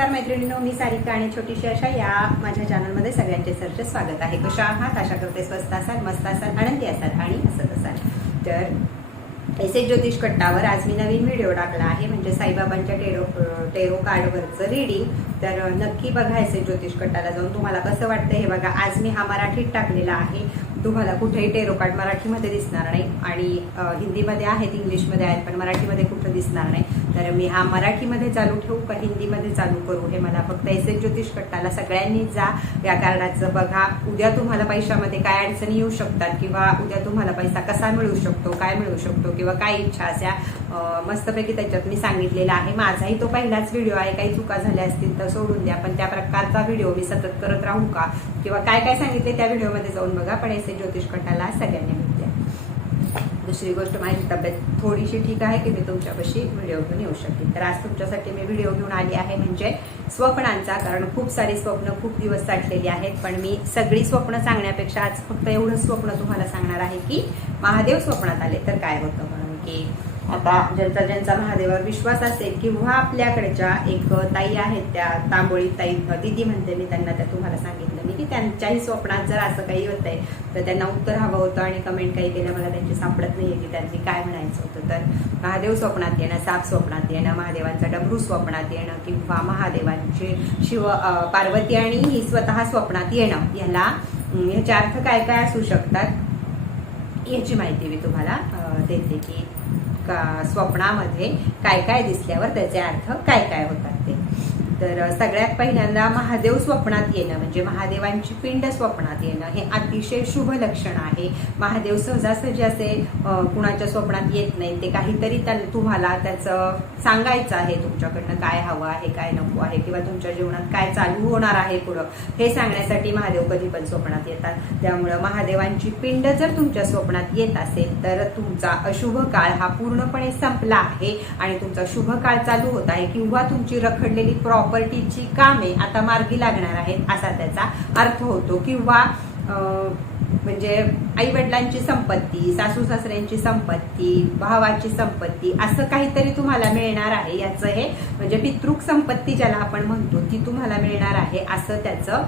नमस्कार मैत्रिणींनो मी सारिका आणि छोटीशी अशा या माझ्या चॅनलमध्ये सगळ्यांचे सरचे स्वागत आहे. कशा आहात? आशा करते स्वस्त असाल मस्त असाल आनंदी असाल आणि हसत असाल. तर एस ज्योतिष कट्टावर आज मी नवीन व्हिडिओ टाकला आहे म्हणजे साईबाबांच्या टेरो टेरो कार्डवरचं रीडिंग तर नक्की बघा एस ज्योतिष कट्टाला जाऊन तुम्हाला कसं वाटतं हे बघा आज मी हा मराठीत टाकलेला आहे. तुम्हाला कुठेही टेरो कार्ड मराठीमध्ये दिसणार नाही. आणि हिंदीमध्ये आहेत इंग्लिशमध्ये आहेत पण मराठीमध्ये कुठं दिसणार नाही. तर मी हा मराठीमध्ये चालू ठेवू का हिंदीमध्ये चालू करू हे मला फक्त एस एन ज्योतिष कट्टाला सगळ्यांनी जा. या कारणाचं बघा उद्या तुम्हाला पैशामध्ये काय अडचणी येऊ शकतात किंवा उद्या तुम्हाला पैसा कसा मिळू शकतो काय मिळू शकतो किंवा काय इच्छा अशा मस्तपैकी त्याच्यात मी सांगितलेला आहे. माझाही तो पहिलाच व्हिडिओ आहे काही चुका झाल्या असतील तर सोडून द्या पण त्या प्रकारचा व्हिडिओ मी सतत करत राहू का? किंवा काय काय सांगितले त्या व्हिडिओमध्ये जाऊन बघा पण एस एन ज्योतिष कट्टाला सगळ्यांनी दुसरी गोष्ट माझी तब्येत थोडीशी ठीक आहे की मी तुमच्यापाशी व्हिडिओ घेऊन येऊ शकते तर आज तुमच्यासाठी मी व्हिडिओ घेऊन आली आहे म्हणजे स्वप्नांचा कारण खूप सारी स्वप्न खूप दिवस साठलेली आहेत पण मी सगळी स्वप्न सांगण्यापेक्षा आज फक्त एवढंच स्वप्न तुम्हाला सांगणार आहे की महादेव स्वप्नात आले. तर काय होतं म्हणून की आता ज्यांचा ज्यांचा महादेवावर विश्वास असेल किंवा आपल्याकडच्या एक ताई आहेत त्या तांबोळी ताई दिदी म्हणते मी त्यांना त्या तुम्हाला सांगितलं. मी की त्यांच्याही स्वप्नात जर असं काही होतंय तर त्यांना उत्तर हवं होतं आणि कमेंट काही केलं मला त्यांची सापडत नाहीये की त्यांनी काय म्हणायचं होतं. तर महादेव स्वप्नात येणं साप स्वप्नात येणं महादेवांचा डबरू स्वप्नात येणं किंवा महादेवांचे शिव पार्वती आणि ही स्वतः स्वप्नात येणं याला ह्याचे अर्थ काय काय असू शकतात? याची माहिती मी तुम्हाला देते की स्वप्नामध्ये काय काय दिसल्यावर त्याचे अर्थ काय काय होतात. तर सगळ्यात पहिल्यांदा महादेव स्वप्नात येणं म्हणजे महादेवांची पिंड स्वप्नात येणं हे अतिशय शुभ लक्षण आहे. महादेव सहजासहजी असे कुणाच्या स्वप्नात येत नाही ते काहीतरी त्यां- तुम्हाला त्याचं सांगायचं आहे तुमच्याकडनं काय हवं आहे काय नको आहे किंवा तुमच्या जीवनात काय चालू होणार आहे पुढं हे सांगण्यासाठी महादेव कधी पण स्वप्नात येतात. त्यामुळं महादेवांची पिंड जर तुमच्या स्वप्नात येत असेल तर तुमचा अशुभ काळ हा पूर्णपणे संपला आहे. आणि तुमचा शुभ काळ चालू होत आहे किंवा तुमची रखडलेली प्रॉपर्टीची कामे आता मार्गी लागणार आहेत असा त्याचा अर्थ होतो. किंवा म्हणजे आई वडिलांची संपत्ती सासू सासऱ्यांची संपत्ती भावाची संपत्ती असं काहीतरी तुम्हाला मिळणार आहे. याचं हे म्हणजे पितृक संपत्ती ज्याला आपण म्हणतो ती तुम्हाला मिळणार आहे असं त्याचं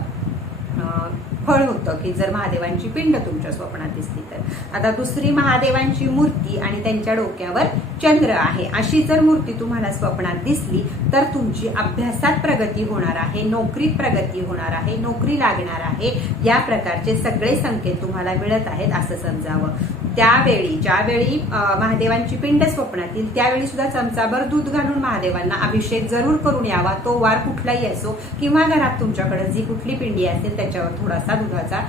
फळ होतं की जर महादेवांची पिंड तुमच्या स्वप्नात दिसली तर. आता दुसरी महादेवांची मूर्ती आणि त्यांच्या डोक्यावर चंद्र आहे. अशी जर मूर्ती तुम्हाला स्वप्नात दिसली तर तुमची अभ्यासात प्रगती होणार आहे नोकरीत प्रगती होणार आहे नोकरी लागणार आहे. या प्रकारचे सगळे संकेत तुम्हाला मिळत आहेत असं समजावं. त्यावेळी ज्यावेळी महादेवांची पिंड स्वप्नात येईल त्यावेळी सुद्धा चमचाभर दूध घालून महादेवांना अभिषेक जरूर करून यावा. तो वार कुठलाही असो किंवा घरात तुमच्याकडे जी कुठली पिंडी असेल त्याच्यावर थोडासा दुधाचा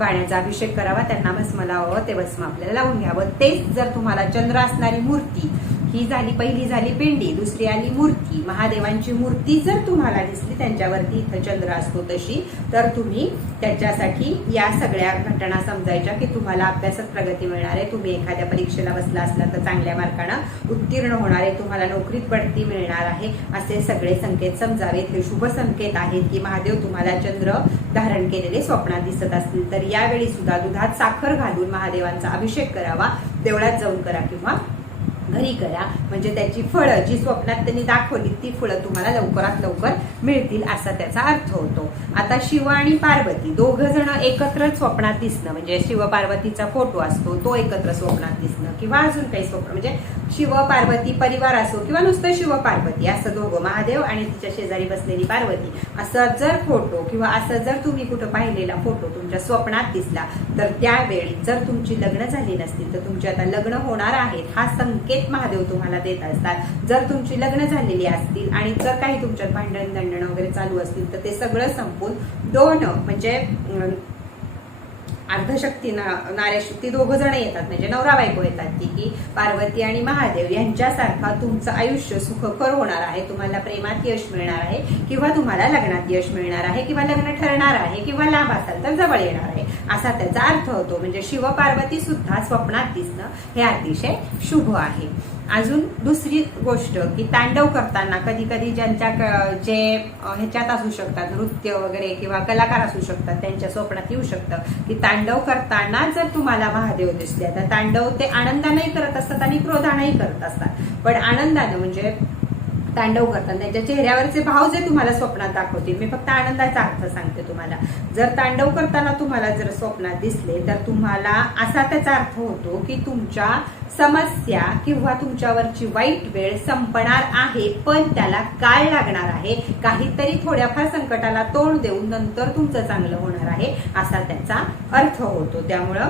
पाण्याचा अभिषेक करावा. त्यांना भस्म लावावं ते भस्म आपल्याला लावून घ्यावं. तेच जर तुम्हाला चंद्र असणारी मूर्ती ही झाली पहिली झाली पिंडी दुसरी आली मूर्ती महादेवांची मूर्ती जर तुम्हाला दिसली त्यांच्यावरती इथं चंद्र असतो तशी तर तुम्ही त्याच्यासाठी या सगळ्या घटना समजायच्या की तुम्हाला अभ्यासात प्रगती मिळणार आहे. तुम्ही एखाद्या परीक्षेला बसला असला तर चांगल्या मार्कानं उत्तीर्ण होणार आहे. तुम्हाला नोकरीत बढती मिळणार आहे. असे सगळे संकेत समजावेत. हे शुभ संकेत आहेत की महादेव तुम्हाला चंद्र धारण केलेले स्वप्नात दिसत असतील. तर यावेळी सुद्धा दुधात साखर घालून महादेवांचा अभिषेक करावा देवळात जाऊन करा किंवा घरी करा. म्हणजे त्याची फळं जी स्वप्नात त्यांनी दाखवली ती फळं तुम्हाला लवकरात लवकर मिळतील असा त्याचा अर्थ होतो. आता शिव आणि पार्वती दोघं जण एकत्र स्वप्नात दिसणं म्हणजे शिव पार्वतीचा फोटो असतो तो एकत्र स्वप्नात दिसणं किंवा अजून काही स्वप्न म्हणजे शिव पार्वती परिवार असो किंवा नुसतं शिव पार्वती असं दोघं महादेव आणि तिच्या शेजारी बसलेली पार्वती असं जर फोटो किंवा असं जर तुम्ही कुठं पाहिलेला फोटो तुमच्या स्वप्नात दिसला तर त्यावेळी जर तुमची लग्न झाली नसतील तर तुमची आता लग्न होणार आहेत हा संकेत महादेव तुम्हाला देत असतात. जर तुमची लग्न झालेली असतील आणि जर काही तुमच्यात भांडण दंडण वगैरे चालू असतील तर ते सगळं संपून दोन म्हणजे अर्धशक्ती ना- नार्याशक्ती दोघं जण येतात. म्हणजे नवरा बायको येतात ती की पार्वती आणि महादेव यांच्यासारखा तुमचं आयुष्य सुखकर होणार आहे तुम्हाला प्रेमात यश मिळणार आहे किंवा तुम्हाला लग्नात यश मिळणार आहे किंवा लग्न ठरणार आहे किंवा लांब असाल तर जवळ येणार आहे. असा त्याचा अर्थ होतो. म्हणजे शिवपार्वती सुद्धा स्वप्नात दिसणं हे अतिशय शुभ आहे. अजून दुसरी गोष्ट की तांडव करताना कधी कधी ज्यांच्या क- जे ह्याच्यात असू शकतात नृत्य वगैरे किंवा कलाकार असू शकतात त्यांच्या स्वप्नात येऊ शकतं की तांडव करताना जर तुम्हाला महादेव दिसले तर तांडव ते आनंदानेही करत असतात आणि क्रोधानेही करत असतात. पण आनंदानं म्हणजे तांडव करतात. त्यांच्या चेहऱ्यावरचे भाव जे तुम्हाला स्वप्नात दाखवतील मी फक्त आनंदाचा अर्थ सांगते तुम्हाला. जर तांडव करताना तुम्हाला जर स्वप्नात दिसले तर तुम्हाला असा त्याचा अर्थ होतो की तुमच्या समस्या किंवा तुमच्यावरची वाईट वेळ संपणार आहे पण त्याला काळ लागणार आहे. काहीतरी थोड्याफार संकटाला तोंड देऊन नंतर तुमचं चांगलं होणार आहे असा त्याचा अर्थ होतो. त्यामुळं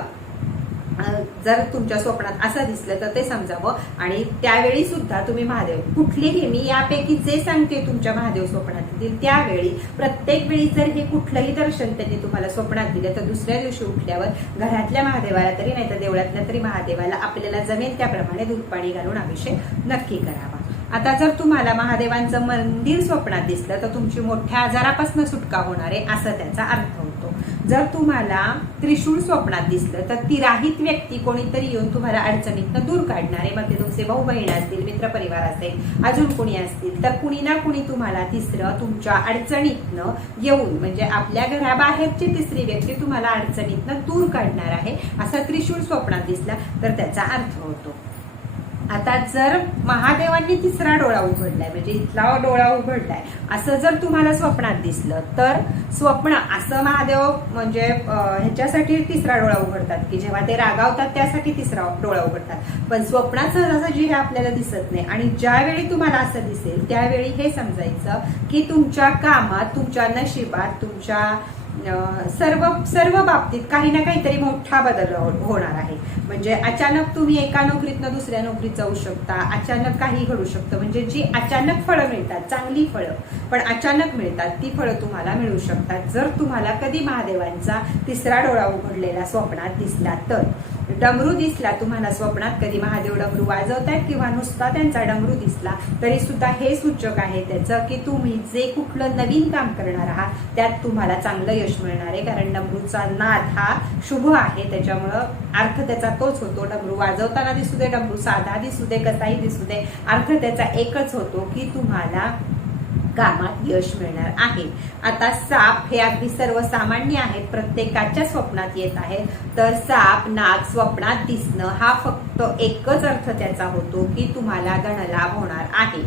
जर तुमच्या स्वप्नात असं दिसलं तर ते समजावं. आणि त्यावेळी सुद्धा तुम्ही महादेव कुठलेही मी यापैकी जे सांगते तुमच्या महादेव स्वप्नात येतील त्यावेळी प्रत्येक वेळी जर हे कुठलंही दर्शन त्यांनी तुम्हाला स्वप्नात दिलं तर दुसऱ्या दिवशी उठल्यावर घरातल्या महादेवाला तरी नाही तर देवळातल्या तरी महादेवाला आपल्याला जमेल त्याप्रमाणे दूध पाणी घालून अभिषेक नक्की करावा. आता जर तुम्हाला महादेवांचं मंदिर स्वप्नात दिसलं तर तुमची मोठ्या आजारापासून सुटका होणार आहे असा त्याचा अर्थ होतो. जर तुम्हाला त्रिशूळ स्वप्नात दिसलं तर तिराहित व्यक्ती कोणीतरी येऊन तुम्हाला अडचणीतनं दूर काढणार आहे. मग ते तुमचे भाऊ बहीण असतील मित्रपरिवार असेल अजून कुणी असतील तर कुणी ना कुणी तुम्हाला तिसरं तुमच्या अडचणीतनं येऊन म्हणजे आपल्या घराबाहेरची तिसरी व्यक्ती तुम्हाला अडचणीतनं दूर काढणार आहे. असा त्रिशूळ स्वप्नात दिसला तर त्याचा अर्थ होतो. आता जर महादेवांनी तिसरा डोळा उघडलाय म्हणजे इथला डोळा उघडलाय असं जर तुम्हाला स्वप्नात दिसलं तर स्वप्न असं महादेव म्हणजे ह्याच्यासाठी तिसरा डोळा उघडतात की जेव्हा ते रागावतात त्यासाठी तिसरा डोळा उघडतात. पण स्वप्नात सहजासहजी हे आपल्याला दिसत नाही आणि ज्यावेळी तुम्हाला असं दिसेल त्यावेळी हे समजायचं की तुमच्या कामात तुमच्या नशिबात तुमच्या सर्व सर्व बाबतीत काही ना काहीतरी मोठा बदल हो, होणार आहे. म्हणजे अचानक तुम्ही एका नोकरीतनं दुसऱ्या नोकरीत जाऊ शकता अचानक काही घडू शकतं. म्हणजे जी अचानक फळं मिळतात चांगली फळं पण अचानक मिळतात ती फळं तुम्हाला मिळू शकतात. जर तुम्हाला कधी महादेवांचा तिसरा डोळा उघडलेला स्वप्नात दिसला तर. डमरू दिसला तुम्हाला स्वप्नात कधी महादेव डमरू वाजवतायत किंवा नुसता त्यांचा डमरू दिसला तरी सुद्धा हे सूचक आहे त्याचं की तुम्ही जे कुठलं नवीन काम करणार आहात त्यात तुम्हाला चांगलं यश मिळणार आहे. कारण डमरूचा नाद हा शुभ आहे. त्याच्यामुळं अर्थ त्याचा तोच होतो. डमरू वाजवताना दिसू दे डमरू साधा दिसू दे कसाही दिसू दे. अर्थ त्याचा एकच होतो की तुम्हाला कामात यश मिळणार आहे. आता साप हे अगदी सर्वसामान्य आहेत प्रत्येकाच्या स्वप्नात येत आहे. तर साप नाग स्वप्नात दिसणं हा फक्त एकच अर्थ त्याचा होतो की तुम्हाला धनलाभ होणार आहे.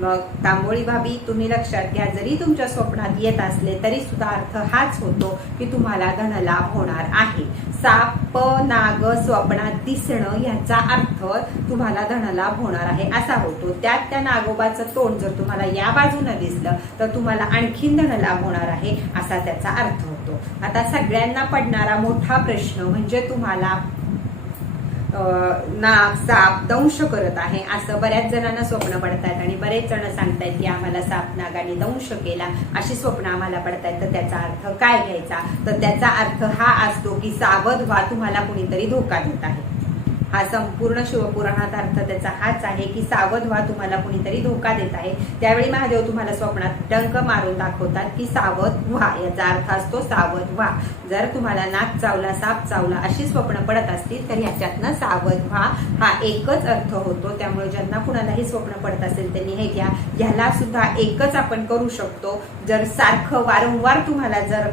मग तांबोळी भाभी तुम्ही लक्षात घ्या जरी तुमच्या स्वप्नात येत असले तरी सुद्धा अर्थ हाच होतो की तुम्हाला धनलाभ होणार आहे. साप नाग स्वप्नात दिसणं याचा अर्थ तुम्हाला धनलाभ होणार आहे असा होतो. त्यात त्या नागोबाचं तोंड जर तुम्हाला या बाजूनं दिसलं तर तुम्हाला आणखीन धनलाभ होणार आहे असा त्याचा अर्थ होतो. आता सगळ्यांना पडणारा मोठा प्रश्न म्हणजे तुम्हाला नाग साप दंश करत आहे असं बऱ्याच जणांना स्वप्न पडतात. आणि बरेच जण सांगतायत की आम्हाला साप नागाने दंश केला अशी स्वप्न आम्हाला पडतायत. तर त्याचा अर्थ काय घ्यायचा? तर त्याचा अर्थ हा असतो की सावध व्हा तुम्हाला कुणीतरी धोका देत आहे. हा संपूर्ण शिवपुराणात अर्थ त्याचा हाच आहे की सावध व्हा तुम्हाला कुणीतरी धोका देत आहे. त्यावेळी महादेव तुम्हाला स्वप्नात डंक मारून दाखवतात की सावध व्हा. याचा अर्थ असतो सावध व्हा. जर तुम्हाला नाक चावला साप चावला अशी स्वप्न पडत असतील तर ह्याच्यातनं सावध व्हा. हा एकच अर्थ होतो. त्यामुळे ज्यांना कुणालाही स्वप्न पडत असेल त्यांनी हे घ्या. ह्याला सुद्धा एकच आपण करू शकतो. जर सारखं वारंवार तुम्हाला जर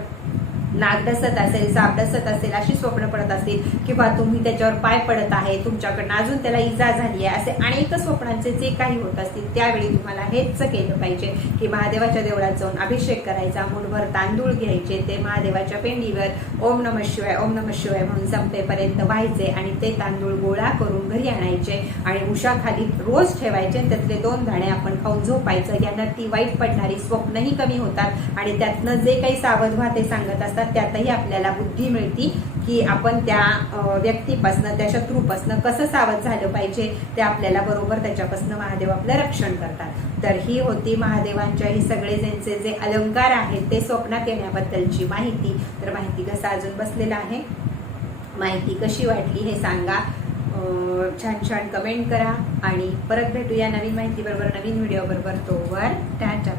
नाग डसत असेल साप डसत असेल अशी स्वप्न पडत असतील किंवा तुम्ही त्याच्यावर पाय पडत आहे तुमच्याकडनं अजून त्याला इजा झाली आहे असे अनेक स्वप्नांचे जे काही होत असतील त्यावेळी तुम्हाला हेच केलं पाहिजे की महादेवाच्या देवळात जाऊन अभिषेक करायचा मुठभर तांदूळ घ्यायचे ते महादेवाच्या पेंडीवर ओम नम शिवाय ओम नम शिवाय म्हणून संपेपर्यंत व्हायचे आणि ते तांदूळ गोळा करून घरी आणायचे आणि उशाखाली रोज ठेवायचे त्यातले दोन दाणे आपण खाऊन झोपायचं. यांना ती वाईट पडणारी स्वप्नही कमी होतात आणि त्यातनं जे काही सावध व्हा ते सांगत असतात. त्यातही आपल्याला बुद्धी मिळती की आपण त्या व्यक्तीपासनं त्या शत्रूपासनं कसं सावध झालं पाहिजे ते आपल्याला बरोबर त्याच्यापासनं महादेव आपलं रक्षण करतात. तर ही होती महादेवांच्या ही सगळे ज्यांचे जे अलंकार आहेत ते स्वप्नात येण्याबद्दलची माहिती. तर माहिती कसं अजून बसलेलं आहे? माहिती कशी वाटली हे सांगा. छान छान कमेंट करा आणि परत भेटूया नवीन माहितीबरोबर नवीन व्हिडिओ बरोबर तोवर टाटा